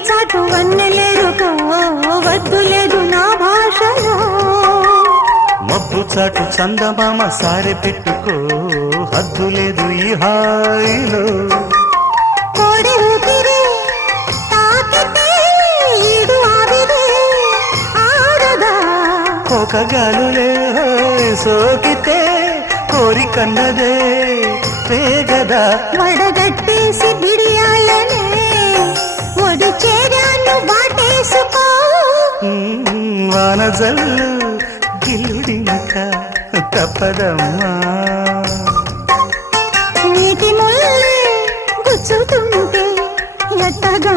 చాటు వన్నెలేరుకో వద్దు లేదు నా భాషలో మబ్బు చాటు చందమామ సారె పెట్టుకో హద్దు లేదు ఈ హాయిలో కోడి ఊపిరి తాకితే ఈడు ఆవిరి ఆరదా కోకగాలులే సోకితే కోరికన్నదే పేగదా వడగట్టేసి బిడియాలనే ఒడి చేరాను వాటేసుకో వానజల్లు గిల్లుడింక తప్పదమ్మా నీటి ముల్లే గుచ్చుతుంటే ఎట్టగా